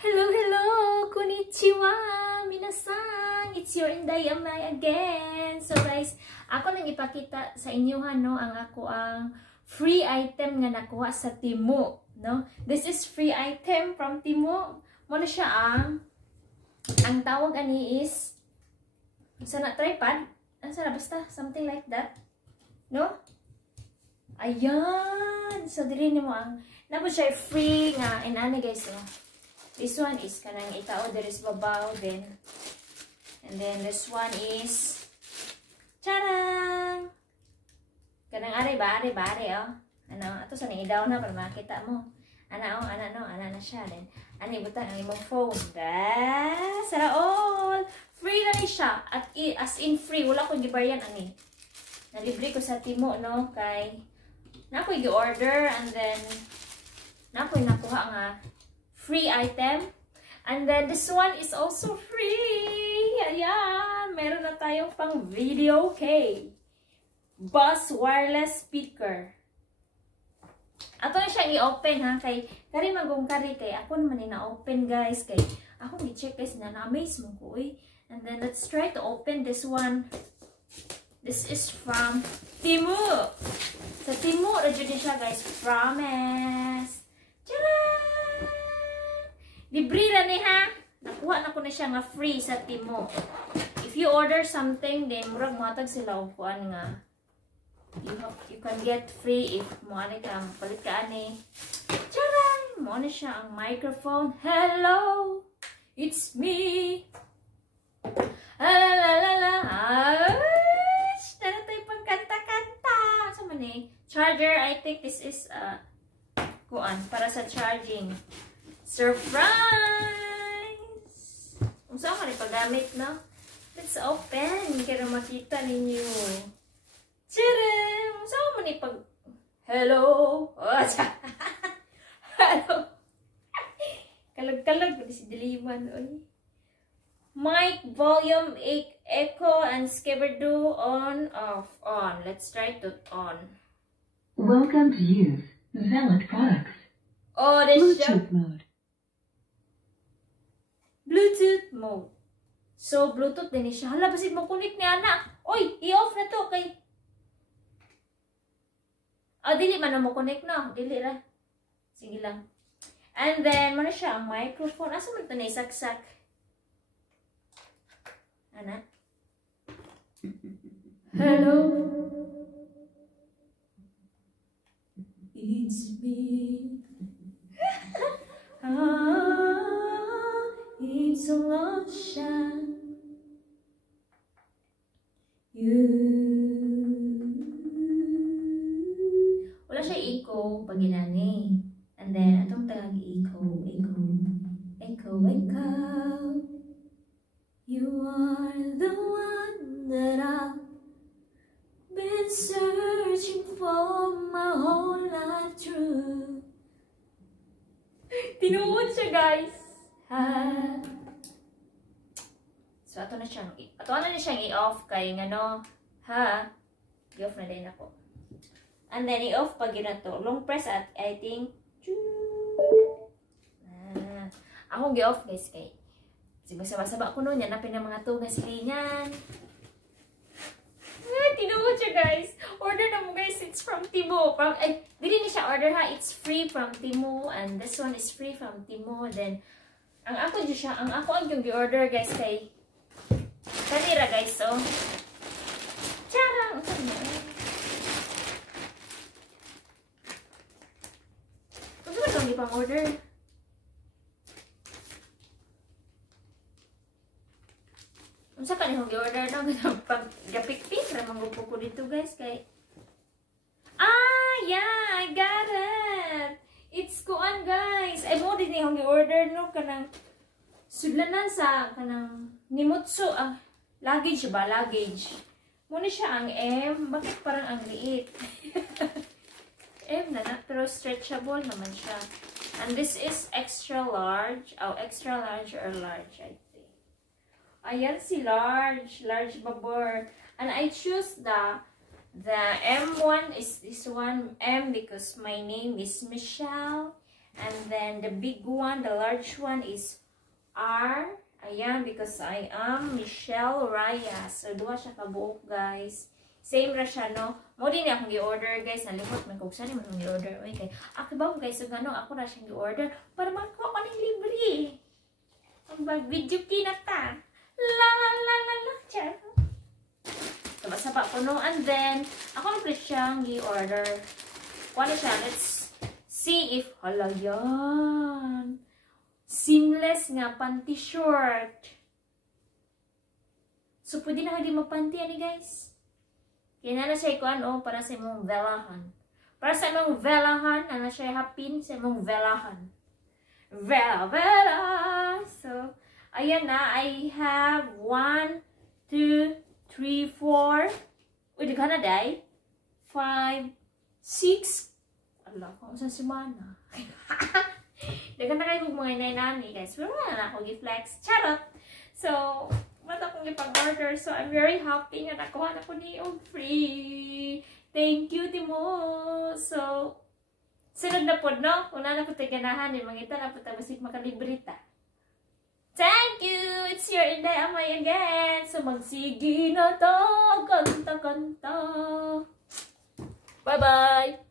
Hello, hello! Konnichiwa! Minasan! It's your Inday Amay again! So guys, ako nang ipakita sa inyo no, ang ako ang free item nga nakuha sa Temu. No? This is free item from Temu. Muna siya ang tawag ani is sana tripod? Sana basta, something like that. No? Ayan! So, dili mo ang nabo siya free nga. And ano guys, no? This one is kanang itao, there is babaw then. And then this one is charang! Kanang are ba, oh. Ano, ato sa nang idaw na para makita mo. Ana na siya. Then, ani butang ang imong phone. Sara all! Free na ni siya. At as in free, wala ko gibayan ani. Nalibre ko sa Temu, no? Kay, nako'y gi-order and then nako'y nakuha nga free item. And then this one is also free. Ayan, meron na tayong pang video kay Bose wireless speaker. Ato na siya i-open ha kay kari magong kari kay ako naman na-open guys kay ako ni-check guys na na-amaze mo ko eh. And then let's try to open this one. This is from Temu. Sa Temu, radyo din siya guys. Promise. Tcharam! Libre na ni ha. Nakuha na ko na siya nga free sa Temu. If you order something, then murag matag sila o kuan nga. You can get free if mo ani ka, palit ka ani. Tcharam! Mo na siya ang microphone. Hello! It's me! Charger, I think this is kuan para sa charging. Surprise! Kung saan ka rin paggamit, no? Let's open. Kaya makita ninyo. Tcharam! Kung saan mo ni pag... Hello! Oh, hello! Kalag-kalag. Si Diliman. Mic, volume, echo, and skibberdo on, off, on. Let's try to on. Welcome to use Velvet products. Oh, this Bluetooth mode. Bluetooth mode. So, Bluetooth din siya. Hala, basit mo connect ni Ana. Oy, i-off na to kay... Oh, dili man na mo connect na. Dili ra. Sige lang. And then, ano siya, ang microphone. Asa man ito na isaksak? Ana? Hello? It's me. It's a lotion. You. Wala siya echo pag ginani. And then, atong tag echo. You are the one that I've been searching for my whole life through. Tinuod siya, guys. So, ato na siyang i-off kay ngano. I-off na din ako. And then, i-off pag yun na to. Long press at I think. Ako gi-off, guys, kay. Saba ko nun. Yan napin ng mga tugas niyan. Tinuod siya, guys. Order na mo, guys. It's from Temu. Dili ni siya order ha. It's free from Temu. And this one is free from Temu. Then, ang ako ang yung gi-order, guys, kay kanira, guys. So, charang! Kung saan ba itong ipang order? Unsa ka nihong gi-order daw pag gapik-pik ra mangupo ko dito guys kay yeah, I got it. It's kuan guys. Ay mo din nihong gi-order no kanang sudlanan sa kanang nimutsu luggage ba luggage. Mo ni siya ang M, bakit parang ang liit? M na pero stretchable naman siya. And this is extra large. Extra large or large I think. Ayan si large babor. And I choose the M1 is this one M because my name is Michelle. And then the big one, the large one is R. Ayan, because I am Michelle Reyes. So, duha siya kabuok, guys. Same ra siya, no? Mo din akong i-order, guys. Nalimot man kung saan naman akong i-order. Okay, ako ba, guys, so gano'n, ako na siyang i-order para makuha ko ng libre. Ang video kinata. La la la la la. Char. Saba-saba ko, no? And then, ako na siyang i-order. Kuha na siya. Let's see if, hala yan. Seamless nga, panty short. So, pwede na hindi mapanty, ani guys? Kaya na siya ikuan, oh, para sa imong velahan. Para sa imong velahan, na siya hapin sa imong velahan. Vela. So, ayan na, I have 1, 2, 3, 4. Uy, di ka na, day? 5, 6. Ala, kung saan si Mana? Dagan na kayo kung mga inay-nani, guys. Pero wala na akong i-flex. Charot! So, wala akong ipag-order. So, I'm very happy nga nakuha na ko niyo free. Thank you, Timo! So, sunod na po, no? Kung na ko tiganahan, yung mga ito na po tabasik makalibrita. Thank you! It's your Inday Amay again! So, magsigi na to! Kanta-kanta! Bye-bye!